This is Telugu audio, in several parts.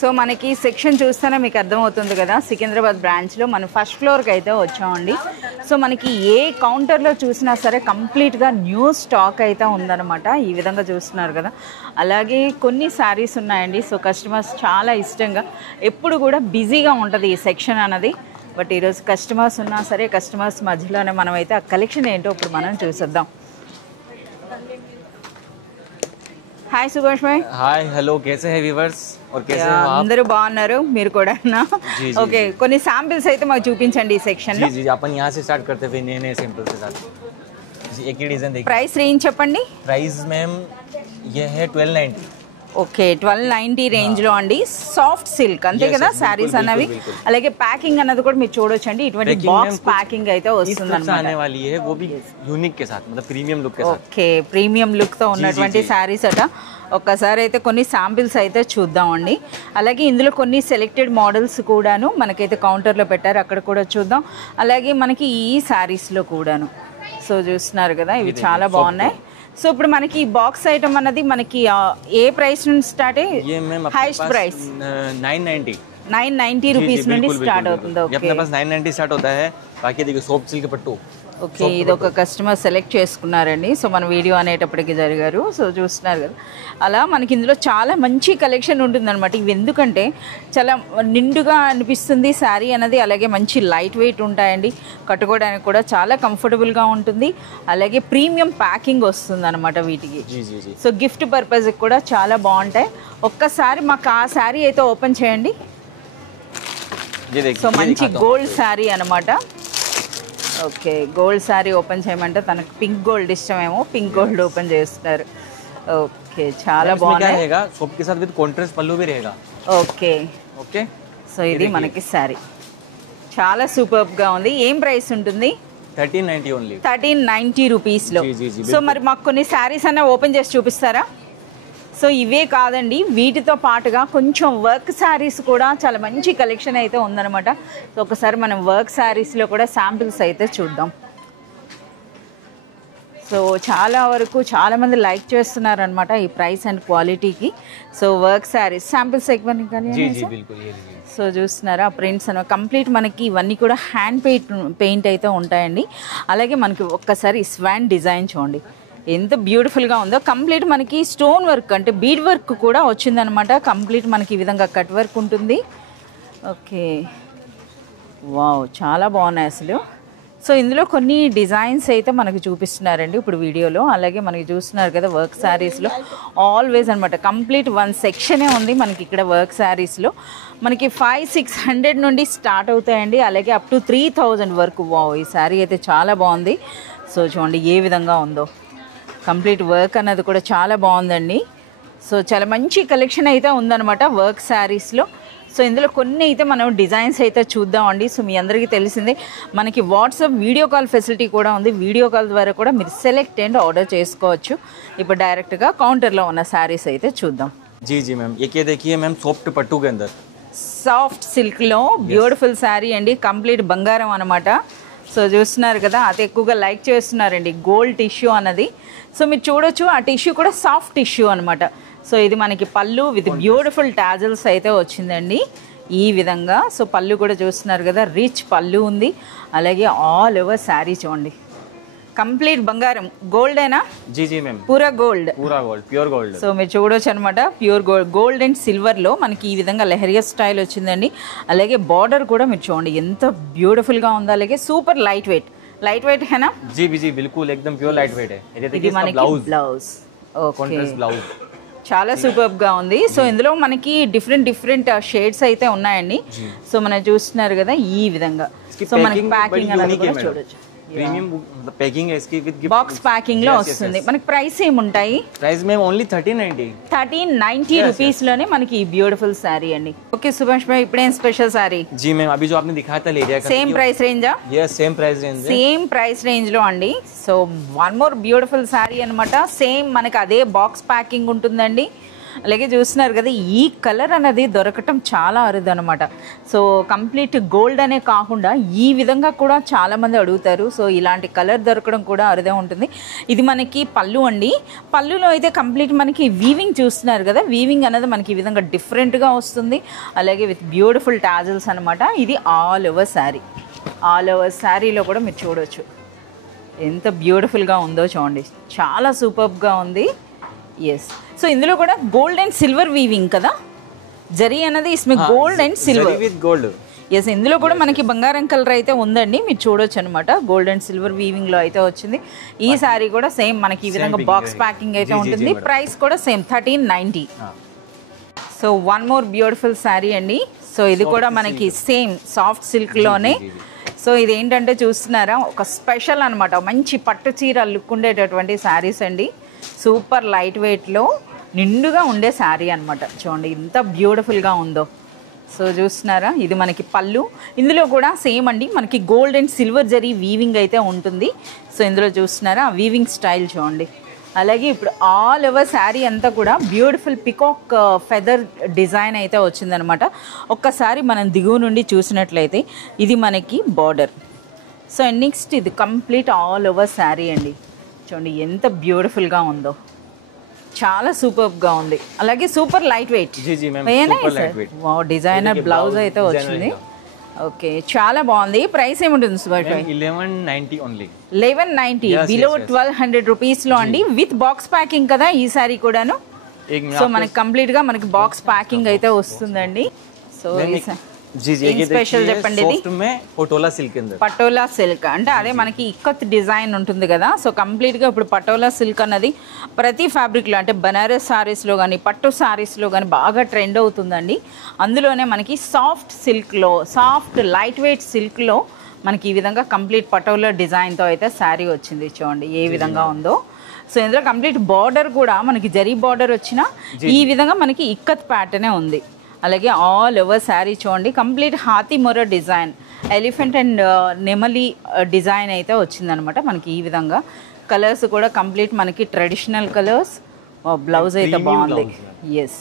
సో మనకి సెక్షన్ చూస్తేనే మీకు అర్థమవుతుంది కదా, సికింద్రాబాద్ బ్రాంచ్లో మనం ఫస్ట్ ఫ్లోర్కి అయితే వచ్చామండి. సో మనకి ఏ కౌంటర్లో చూసినా సరే కంప్లీట్గా న్యూ స్టాక్ అయితే ఉందన్నమాట. ఈ విధంగా చూస్తున్నారు కదా. అలాగే కొన్ని శారీస్ ఉన్నాయండి. సో కస్టమర్స్ చాలా ఇష్టంగా ఎప్పుడు కూడా బిజీగా ఉంటుంది ఈ సెక్షన్ అన్నది. బట్ ఈరోజు కస్టమర్స్ ఉన్నా సరే కస్టమర్స్ మధ్యలోనే మనమైతే ఆ కలెక్షన్ ఏంటో ఇప్పుడు మనం చూసేద్దాం. హాయ్ సుభాష్ భాయ్. హాయ్ హలో, कैसे हैं व्यूअर्स और कैसे हैं आप? అందరూ బాగున్నారు, మీరు కూడా. ఓకే, కొన్ని శాంపిల్స్ అయితే మాకు చూపించండి ఈ సెక్షన్ లో. जी अपन यहाँ से स्टार्ट करते हैं नए नए सैंपल के साथ. एक ही डिजाइन देखिए. ప్రైస్ రేంజ్ చెప్పండి. प्राइस मैम ये है 1290. ఓకే, 1290 రేంజ్ లో అండి. సాఫ్ట్ సిల్క్ అంతే కదా శారీస్ అన్నవి. అలాగే ప్యాకింగ్ అన్నది కూడా మీరు చూడొచ్చు అండి. ఇటువంటి బాక్స్ ప్యాకింగ్ అయితే వస్తుంది అన్నమాట. ఓకే, ప్రీమియం లుక్ తో ఉన్నటువంటి శారీస్ అట. ఒక్కసారి అయితే కొన్ని శాంపిల్స్ అయితే చూద్దామండి. అలాగే ఇందులో కొన్ని సెలెక్టెడ్ మోడల్స్ కూడాను మనకైతే కౌంటర్లో పెట్టారు, అక్కడ కూడా చూద్దాం. అలాగే మనకి ఈ శారీస్లో కూడాను సో చూస్తున్నారు కదా, ఇవి చాలా బాగున్నాయి. సో ఇప్పుడు మనకి బాక్స్ ఐటమ్ అన్నది మనకి ఏ ప్రైస్ నుంచి స్టార్ట్? హైయెస్ట్ ప్రైస్ 990 రూపీస్ నుండి స్టార్ట్ అవుతుంది. ఓకే, 990 స్టార్ట్ అవుతా है. बाकी देखिए सॉफ्ट सिल्क पट्टू. ఓకే, ఇది ఒక కస్టమర్ సెలెక్ట్ చేసుకున్నారండి. సో మన వీడియో అనేటప్పటికి జరిగారు. సో చూస్తున్నారు కదా, అలా మనకి ఇందులో చాలా మంచి కలెక్షన్ ఉంటుందన్నమాట. ఇవి ఎందుకంటే చాలా నిండుగా అనిపిస్తుంది శారీ అనేది. అలాగే మంచి లైట్ వెయిట్ ఉంటాయండి, కట్టుకోవడానికి కూడా చాలా కంఫర్టబుల్గా ఉంటుంది. అలాగే ప్రీమియం ప్యాకింగ్ వస్తుంది అనమాట వీటికి. సో గిఫ్ట్ పర్పస్కి కూడా చాలా బాగుంటాయి. ఒక్కసారి మాకు ఆ శారీ అయితే ఓపెన్ చేయండి. సో మంచి గోల్డ్ శారీ అనమాట. ఓకే, గోల్డ్ శారీ ఓపెన్ చేయమంటే తనకు పింక్ గోల్డ్ ఇష్టమేమో, పింక్ గోల్డ్ ఓపెన్ చేస్తున్నారు. ఓకే, చాలా బాగుంది. ఓకే ఓకే, సో ఇది మనకి శారీ చాలా సూపర్గా ఉంది. ఏం ప్రైస్ ఉంటుంది? 1390 రూపీస్లో. సో మరి మాకు కొన్ని శారీస్ అన్న ఓపెన్ చేసి చూపిస్తారా? సో ఇవే కాదండి, వీటితో పాటుగా కొంచెం వర్క్ శారీస్ కూడా చాలా మంచి కలెక్షన్ అయితే ఉందన్నమాట. సో ఒకసారి మనం వర్క్ శారీస్లో కూడా శాంపిల్స్ అయితే చూద్దాం. సో చాలా వరకు చాలామంది లైక్ చేస్తున్నారనమాట ఈ ప్రైస్ అండ్ క్వాలిటీకి. సో వర్క్ శారీస్ శాంపిల్స్ ఎక్కువ కానీ సో చూస్తున్నారా, ప్రింట్స్ అన్న కంప్లీట్ మనకి ఇవన్నీ కూడా హ్యాండ్ పెయింట్ అయితే ఉంటాయండి. అలాగే మనకి ఒక్కసారి స్వాన్ డిజైన్ చూడండి ఎంత బ్యూటిఫుల్గా ఉందో. కంప్లీట్ మనకి స్టోన్ వర్క్ అంటే బీడ్ వర్క్ కూడా వచ్చిందనమాట. కంప్లీట్ మనకి ఈ విధంగా కట్ వర్క్ ఉంటుంది. ఓకే, వావ్, చాలా బాగున్నాయి అసలు. సో ఇందులో కొన్ని డిజైన్స్ అయితే మనకి చూపిస్తున్నారండి ఇప్పుడు వీడియోలో. అలాగే మనకి చూస్తున్నారు కదా వర్క్ శారీస్లో ఆల్వేస్ అనమాట కంప్లీట్ వన్ సెక్షనే ఉంది మనకి ఇక్కడ వర్క్ శారీస్లో. మనకి 500-600 నుండి స్టార్ట్ అవుతాయండి. అలాగే అప్ టు 3000 వరకు. వావ్, ఈ శారీ అయితే చాలా బాగుంది. సో చూడండి ఏ విధంగా ఉందో, కంప్లీట్ వర్క్ అన్నది కూడా చాలా బాగుందండి. సో చాలా మంచి కలెక్షన్ అయితే ఉందన్నమాట వర్క్ శారీస్లో. సో ఇందులో కొన్ని అయితే మనం డిజైన్స్ అయితే చూద్దామండి. సో మీ అందరికీ తెలిసిందే మనకి వాట్సాప్ వీడియో కాల్ ఫెసిలిటీ కూడా ఉంది. వీడియో కాల్ ద్వారా కూడా మీరు సెలెక్ట్ అండ్ ఆర్డర్ చేసుకోవచ్చు. ఇప్పుడు డైరెక్ట్గా కౌంటర్లో ఉన్న శారీస్ అయితే చూద్దాం. जी जी मैम, ये देखिए मैम सॉफ्ट पट्टू के अंदर సాఫ్ట్ సిల్క్లో బ్యూటిఫుల్ శారీ అండి, కంప్లీట్ బంగారం అనమాట. సో చూస్తున్నారు కదా, అది ఎక్కువగా లైక్ చేస్తున్నారండి గోల్డ్ టిష్యూ అన్నది. సో మీరు చూడొచ్చు ఆ టిష్యూ కూడా సాఫ్ట్ టిష్యూ అనమాట. సో ఇది మనకి పళ్ళు విత్ బ్యూటిఫుల్ టాజల్స్ అయితే వచ్చిందండి ఈ విధంగా. సో పళ్ళు కూడా చూస్తున్నారు కదా, రిచ్ పళ్ళు ఉంది. అలాగే ఆల్ ఓవర్ శారీ చూడండి కంప్లీట్ బంగారం. గోల్డేనా? जी जी मैम, పూరా గోల్డ్, ప్యూర్ గోల్డ్. సో మీరు చూడొచ్చు అనమాట ప్యూర్ గోల్డ్. గోల్డ్ అండ్ సిల్వర్లో మనకి ఈ విధంగా లెహరియా స్టైల్ వచ్చిందండి. అలాగే బార్డర్ కూడా మీరు చూడండి ఎంత బ్యూటిఫుల్గా ఉందో. అలాగే సూపర్ లైట్ వెయిట్ హేనా? जी जी बिल्कुल एकदम प्योर लाइट वेट है. ఇది మనకి బ్లౌజ్. ఓకే, చాలా సూపర్గా ఉంది. సో ఇందులో మనకి డిఫరెంట్ షేడ్స్ అయితే ఉన్నాయండి. సో మనం చూస్తున్నారు కదా ఈ విధంగా. సో మనకి ప్యాకింగ్ అనేది కూడా చూడొచ్చు. प्रीमियम पैकिंग है इसकी विद गिफ्ट బాక్స్ ప్యాకింగ్ లో వస్తుంది. మనకి ప్రైస్ ఏముంటాయి? ప్రైస్ మేము ఓన్లీ 1390 రూపీస్ లోనే మనకి ఈ బ్యూటిఫుల్ సారీ అండి. ఓకే సుభాష్ భాయ్, ఇప్పుడేం స్పెషల్ సారీ? जी मैम, अभी जो आपने दिखाया था लेरिया का సేమ్ ప్రైస్ రేంజా? Yes, same price range, same price range లో అండి. So one more beautiful sari అన్నమాట. సేమ్ మనకి అదే బాక్స్ ప్యాకింగ్ ఉంటుందండి. అలాగే చూస్తున్నారు కదా, ఈ కలర్ అనేది దొరకటం చాలా అరుదు అనమాట. సో కంప్లీట్ గోల్డ్ అనే కాకుండా ఈ విధంగా కూడా చాలామంది అడుగుతారు. సో ఇలాంటి కలర్ దొరకడం కూడా అరుదే ఉంటుంది. ఇది మనకి పళ్ళు అండి. పళ్ళులో అయితే కంప్లీట్ మనకి వీవింగ్ చూస్తున్నారు కదా, వీవింగ్ అనేది మనకి ఈ విధంగా డిఫరెంట్గా వస్తుంది. అలాగే విత్ బ్యూటిఫుల్ టాజిల్స్ అనమాట. ఇది all over sari. All over శారీలో కూడా మీరు చూడవచ్చు ఎంత బ్యూటిఫుల్గా ఉందో చూడండి, చాలా సూపర్గా ఉంది. ఎస్, సో ఇందులో కూడా గోల్డ్ అండ్ సిల్వర్ వీవింగ్ కదా, జరీ అనేది ఇస్మే gold and silver with gold. Yes, ఇందులో కూడా మనకి బంగారం కలర్ అయితే ఉందండి, మీరు చూడొచ్చు అనమాట. గోల్డ్ అండ్ సిల్వర్ వీవింగ్లో అయితే వచ్చింది. ఈ శారీ కూడా సేమ్ మనకి ఈ విధంగా బాక్స్ ప్యాకింగ్ అయితే ఉంటుంది. ప్రైస్ కూడా same 1390. So one more beautiful sari అండి. సో ఇది కూడా మనకి సేమ్ సాఫ్ట్ సిల్క్లోనే. సో ఇది ఏంటంటే చూస్తున్నారా, ఒక స్పెషల్ అనమాట, మంచి పట్టు చీర లుక్ ఉండేటటువంటి శారీస్ అండి. సూపర్ లైట్ వెయిట్లో నిండుగా ఉండే శారీ అనమాట. చూడండి ఎంత బ్యూటిఫుల్గా ఉందో. సో చూస్తున్నారా, ఇది మనకి పళ్ళు. ఇందులో కూడా సేమ్ అండి, మనకి gold and silver zari weaving అయితే ఉంటుంది. సో ఇందులో చూస్తున్నారా వీవింగ్ స్టైల్ చూడండి. అలాగే ఇప్పుడు ఆల్ ఓవర్ శారీ అంతా కూడా బ్యూటిఫుల్ పికాక్ ఫెదర్ డిజైన్ అయితే వచ్చిందనమాట. ఒక్కసారి మనం దిగువ నుండి చూసినట్లయితే ఇది మనకి బార్డర్. సో నెక్స్ట్ ఇది కంప్లీట్ ఆల్ ఓవర్ శారీ అండి. చూడండి ఎంత బ్యూటిఫుల్గా ఉందో, చాలా సూపర్గా ఉంది. అలాగే super light weight, designer blouse అయితే వచ్చింది. ఓకే, చాలా బాగుంది. ప్రైస్ ఏముంటుంది సుభాష్ భాయ్? 1190 ఓన్లీ. 1190 బిలో 1200 రూపీస్లో అండి, విత్ బాక్స్ ప్యాకింగ్ కదా ఈ సారీ కూడాను. సో మనకి కంప్లీట్ గా మనకి బాక్స్ ప్యాకింగ్ అయితే వస్తుందండి. సో స్పెషల్ చెప్పండి. ఇది పటోలా సిల్క్. పటోలా సిల్క్ అంటే అదే మనకి ఇక్కత్ డిజైన్ ఉంటుంది కదా. సో కంప్లీట్గా ఇప్పుడు పటోలా సిల్క్ అన్నది ప్రతి ఫ్యాబ్రిక్లో అంటే బనారస్ శారీస్లో కానీ పట్టు శారీస్లో కానీ బాగా ట్రెండ్ అవుతుందండి. అందులోనే మనకి సాఫ్ట్ సిల్క్లో, సాఫ్ట్ లైట్ వెయిట్ సిల్క్లో మనకి ఈ విధంగా కంప్లీట్ పటోలా డిజైన్తో అయితే శారీ వచ్చింది. చూడండి ఏ విధంగా ఉందో. సో ఇందులో కంప్లీట్ బార్డర్ కూడా మనకి జరీ బార్డర్ వచ్చిన ఈ విధంగా మనకి ఇక్కత్ ప్యాటర్నే ఉంది. అలాగే ఆల్ ఓవర్ శారీ చూడండి కంప్లీట్ హాతీ మొర డిజైన్, ఎలిఫెంట్ అండ్ నెమలి డిజైన్ అయితే వచ్చిందనమాట మనకి ఈ విధంగా. కలర్స్ కూడా కంప్లీట్ మనకి ట్రెడిషనల్ కలర్స్. బ్లౌజ్ అయితే బాగుంది. ఎస్,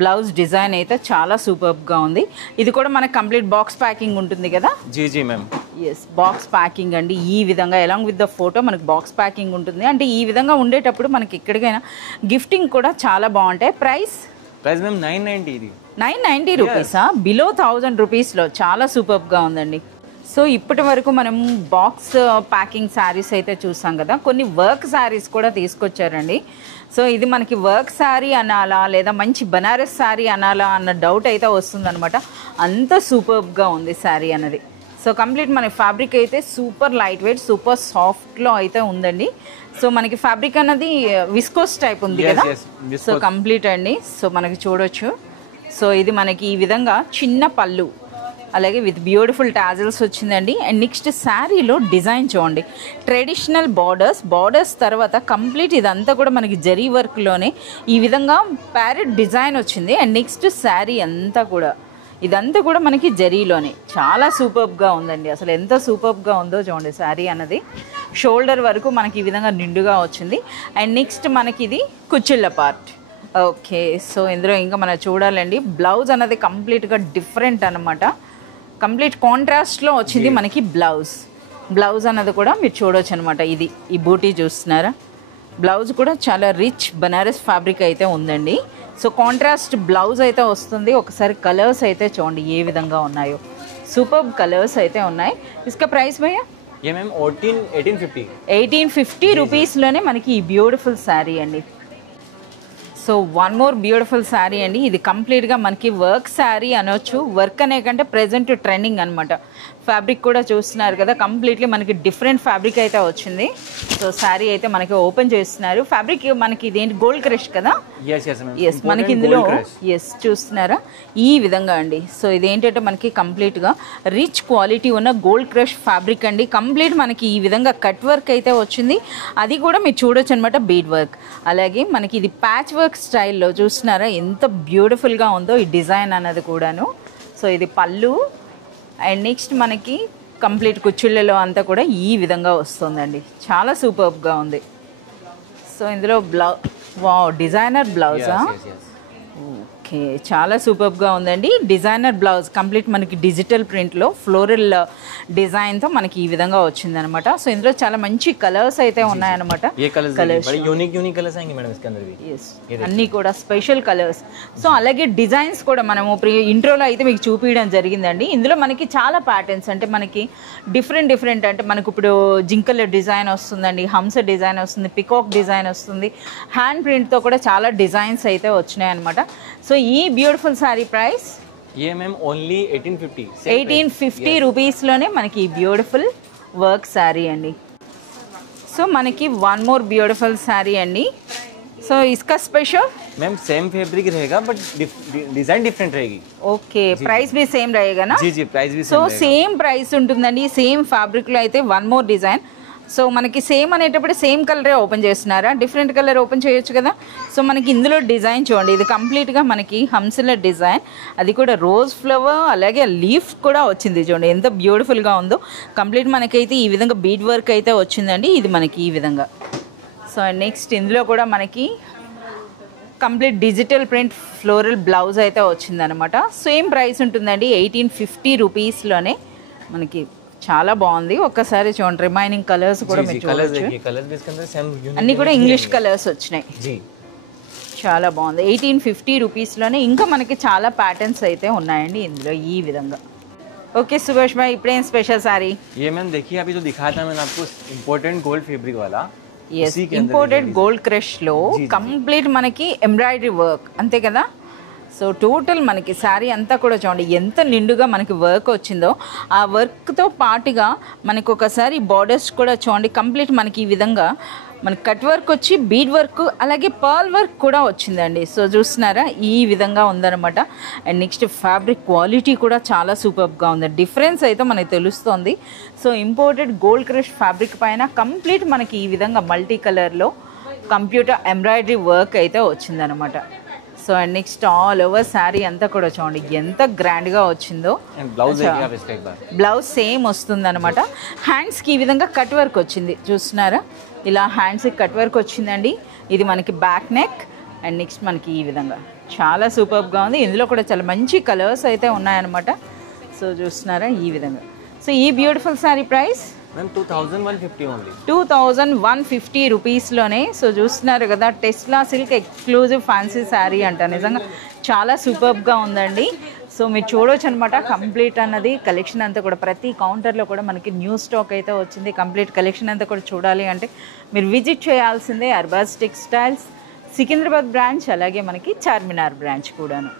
బ్లౌజ్ డిజైన్ అయితే చాలా సూపర్గా ఉంది. ఇది కూడా మనకి కంప్లీట్ బాక్స్ ప్యాకింగ్ ఉంటుంది కదా. జీ మ్యామ్. ఎస్, బాక్స్ ప్యాకింగ్ అండి. ఈ విధంగా అలాంగ్ విత్ ద ఫోటో మనకి బాక్స్ ప్యాకింగ్ ఉంటుంది. అంటే ఈ విధంగా ఉండేటప్పుడు మనకి ఎక్కడికైనా గిఫ్టింగ్ కూడా చాలా బాగుంటాయి. Price ma'am 990. 990 రూపీసా? బిలో 1000 రూపీస్లో చాలా సూపర్గా ఉందండి. సో ఇప్పటి వరకు మనం బాక్స్ ప్యాకింగ్ శారీస్ అయితే చూసాం కదా, కొన్ని వర్క్ శారీస్ కూడా తీసుకొచ్చారండి. సో ఇది మనకి వర్క్ శారీ అనాలా లేదా మంచి బనారస్ శారీ అనాలా అన్న డౌట్ అయితే వస్తుందన్నమాట. అంత సూపర్గా ఉంది శారీ అన్నది. సో కంప్లీట్ మన ఫ్యాబ్రిక్ అయితే సూపర్ లైట్ వెయిట్, సూపర్ సాఫ్ట్లో అయితే ఉందండి. సో మనకి ఫ్యాబ్రిక్ అన్నది విస్కోస్ టైప్ ఉంది కదా. సో కంప్లీట్ అండి. సో మనకి చూడొచ్చు. సో ఇది మనకి ఈ విధంగా చిన్న పళ్ళు, అలాగే విత్ బ్యూటిఫుల్ టాజిల్స్ వచ్చిందండి. అండ్ నెక్స్ట్ శారీలో డిజైన్ చూడండి, ట్రెడిషనల్ బార్డర్స్ తర్వాత కంప్లీట్ ఇదంతా కూడా మనకి జరీ వర్క్లోనే ఈ విధంగా ప్యారెట్ డిజైన్ వచ్చింది. అండ్ నెక్స్ట్ శారీ అంతా కూడా ఇదంతా కూడా మనకి జరీలోనే చాలా సూపర్గా ఉందండి. అసలు ఎంత సూపర్గా ఉందో చూడండి శారీ అన్నది. షోల్డర్ వరకు మనకి ఈ విధంగా నిండుగా వచ్చింది. అండ్ నెక్స్ట్ మనకి ఇది కుచ్చిళ్ళ పార్ట్. ఓకే, సో ఇందులో ఇంకా మనం చూడాలండి, బ్లౌజ్ అన్నది కంప్లీట్గా డిఫరెంట్ అనమాట. కంప్లీట్ కాంట్రాస్ట్లో వచ్చింది మనకి బ్లౌజ్ అన్నది కూడా మీరు చూడవచ్చు అనమాట. ఇది ఈ బూటీ చూస్తున్నారా, బ్లౌజ్ కూడా చాలా రిచ్ బనారస్ ఫ్యాబ్రిక్ అయితే ఉందండి. సో కాంట్రాస్ట్ బ్లౌజ్ అయితే వస్తుంది. ఒకసారి కలర్స్ అయితే చూడండి ఏ విధంగా ఉన్నాయో, సూపర్ కలర్స్ అయితే ఉన్నాయి. ఇసుక ప్రైస్ భయ్యా? 1850 రూపీస్లోనే మనకి ఈ బ్యూటిఫుల్ శారీ అండి. So one more beautiful sari అండి. ఇది కంప్లీట్గా మనకి వర్క్ శారీ అనొచ్చు. వర్క్ అనే కంటే ప్రెజెంట్ ట్రెండింగ్ అనమాట. ఫ్యాబ్రిక్ కూడా చూస్తున్నారు కదా, కంప్లీట్లీ మనకి డిఫరెంట్ ఫ్యాబ్రిక్ అయితే వచ్చింది. సో శారీ అయితే మనకి ఓపెన్ చేస్తున్నారు. ఫ్యాబ్రిక్ మనకి ఇదేంటి గోల్డ్ క్రష్ కదా. ఎస్, మనకి ఇందులో ఎస్ చూస్తున్నారా ఈ విధంగా అండి. సో ఇదేంటంటే మనకి కంప్లీట్గా రిచ్ క్వాలిటీ ఉన్న గోల్డ్ క్రష్ ఫ్యాబ్రిక్ అండి. కంప్లీట్ మనకి ఈ విధంగా కట్ వర్క్ అయితే వచ్చింది. అది కూడా మీరు చూడొచ్చు అనమాట, బీడ్ వర్క్. అలాగే మనకి ఇది ప్యాచ్ వర్క్ స్టైల్లో చూస్తున్నారా ఎంత బ్యూటిఫుల్గా ఉందో ఈ డిజైన్ అన్నది కూడాను. సో ఇది పళ్ళు. అండ్ నెక్స్ట్ మనకి కంప్లీట్ కుచ్చిళ్ళలో అంతా కూడా ఈ విధంగా వస్తుందండి. చాలా సూపర్గా ఉంది. సో ఇందులో డిజైనర్ బ్లౌజా? ఓకే, చాలా సూపర్గా ఉందండి. డిజైనర్ బ్లౌజ్ కంప్లీట్ మనకి డిజిటల్ ప్రింట్లో ఫ్లోరల్ డిజైన్తో మనకి ఈ విధంగా వచ్చిందనమాట. సో ఇందులో చాలా మంచి కలర్స్ అయితే ఉన్నాయన్నమాట. అన్నీ కూడా స్పెషల్ కలర్స్. సో అలాగే డిజైన్స్ కూడా మనము ఇంట్రోలో అయితే మీకు చూపించడం జరిగిందండి. ఇందులో మనకి చాలా ప్యాటర్న్స్ అంటే మనకి డిఫరెంట్ అంటే మనకు ఇప్పుడు జింకల డిజైన్ వస్తుందండి, హంస డిజైన్ వస్తుంది, పికాక్ డిజైన్ వస్తుంది, హ్యాండ్ ప్రింట్తో కూడా చాలా డిజైన్స్ అయితే వచ్చినాయి అనమాట. సో ఈ బ్యూటిఫుల్ సారీ ప్రైస్ ఓన్లీ 1850 రూపీస్లోనే మనకి ఈ బ్యూటిఫుల్ వర్క్ శారీ అండి. సో మనకి వన్ మోర్ బ్యూటిఫుల్ శారీ అండి. సో इसका स्पेशल मैम सेम फैब्रिक रहेगा बट डिजाइन डिफरेंट रहेगी. ఓకే, ప్రైస్ भी సేమ్ रहेगा ना? जी जी प्राइस भी సో సేమ్ ప్రైస్ ఉంటుందండి. సేమ్ ఫ్యాబ్రిక్లో అయితే వన్ మోర్ డిజైన్. సో మనకి సేమ్ అనేటప్పుడు సేమ్ కలరే ఓపెన్ చేస్తున్నారా? డిఫరెంట్ కలర్ ఓపెన్ చేయొచ్చు కదా. సో మనకి ఇందులో డిజైన్ చూడండి, ఇది కంప్లీట్గా మనకి హంసల డిజైన్, అది కూడా రోజ్ ఫ్లవర్ అలాగే లీఫ్ కూడా వచ్చింది. చూడండి ఎంత బ్యూటిఫుల్గా ఉందో. కంప్లీట్ మనకైతే ఈ విధంగా బీడ్ వర్క్ అయితే వచ్చిందండి. ఇది మనకి ఈ విధంగా. సో నెక్స్ట్ ఇందులో కూడా మనకి complete digital print floral blouse అయితే వచ్చిందనమాట. సేమ్ ప్రైస్ ఉంటుందండి 1850 రూపీస్లోనే. మనకి చాలా బాగుంది. ఒక్కసారి చూడండి, రిమైనింగ్ కలర్స్ కూడా మీరు చూడొచ్చు. అన్నీ కూడా ఇంగ్లీష్ కలర్స్ వచ్చినాయి. చాలా బాగుంది. 1850 రూపీస్లోనే. ఇంకా మనకి చాలా ప్యాటర్న్స్ అయితే ఉన్నాయండి ఇందులో ఈ విధంగా. ఓకే సుభాష్ భాయ్, ఇప్పుడేం స్పెషల్ సారీ? ये मैम देखिए अभी जो दिखाया था मैंने आपको इम्पोर्टेंट गोल्ड फैब्रिक वाला. ఇంపోర్టెడ్ గోల్డ్ క్రష్లో కంప్లీట్ మనకి ఎంబ్రాయిడరీ వర్క్ అంతే కదా. సో టోటల్ మనకి శారీ అంతా కూడా చూడండి ఎంత నిండుగా మనకి వర్క్ వచ్చిందో. ఆ వర్క్తో పాటుగా మనకి ఒకసారి బార్డర్స్ కూడా చూడండి కంప్లీట్ మనకి ఈ విధంగా మనకి కట్ వర్క్ వచ్చి బీడ్ వర్క్ అలాగే పర్ల్ వర్క్ కూడా వచ్చిందండి. సో చూస్తున్నారా ఈ విధంగా ఉందన్నమాట. అండ్ నెక్స్ట్ ఫ్యాబ్రిక్ క్వాలిటీ కూడా చాలా సూపర్గా ఉంది. డిఫరెన్స్ అయితే మనకి తెలుస్తుంది. So imported gold crush fabric పైన కంప్లీట్ మనకి ఈ విధంగా మల్టీ కలర్లో కంప్యూటర్ ఎంబ్రాయిడరీ వర్క్ అయితే వచ్చిందనమాట. So and next all over sari అంతా కూడా చూడండి ఎంత గ్రాండ్గా వచ్చిందో. బ్లౌజ్ సేమ్ వస్తుంది అనమాట. హ్యాండ్స్కి ఈ విధంగా కట్ వర్క్ వచ్చింది చూస్తున్నారా, ఇలా హ్యాండ్స్కి కట్ వర్క్ వచ్చిందండి. ఇది మనకి బ్యాక్ నెక్ అండ్ నెక్స్ట్ మనకి ఈ విధంగా చాలా సూపర్గా ఉంది. ఇందులో కూడా చాలా మంచి కలర్స్ అయితే ఉన్నాయన్నమాట. సో చూస్తున్నారా ఈ విధంగా. సో ఈ బ్యూటిఫుల్ శారీ ప్రైస్ 2150 రూపీస్లోనే. సో చూస్తున్నారు కదా, Tesla silk exclusive fancy sari అంట. నిజంగా చాలా సూపర్గా ఉందండి. సో మీరు చూడవచ్చు అనమాట. కంప్లీట్ అన్నది కలెక్షన్ అంతా కూడా ప్రతి కౌంటర్లో కూడా మనకి న్యూ స్టాక్ అయితే వచ్చింది. కంప్లీట్ కలెక్షన్ అంతా కూడా చూడాలి అంటే మీరు విజిట్ చేయాల్సిందే అర్బాజ్ టెక్స్టైల్స్ సికింద్రాబాద్ బ్రాంచ్ అలాగే మనకి చార్మినార్ బ్రాంచ్ కూడాను.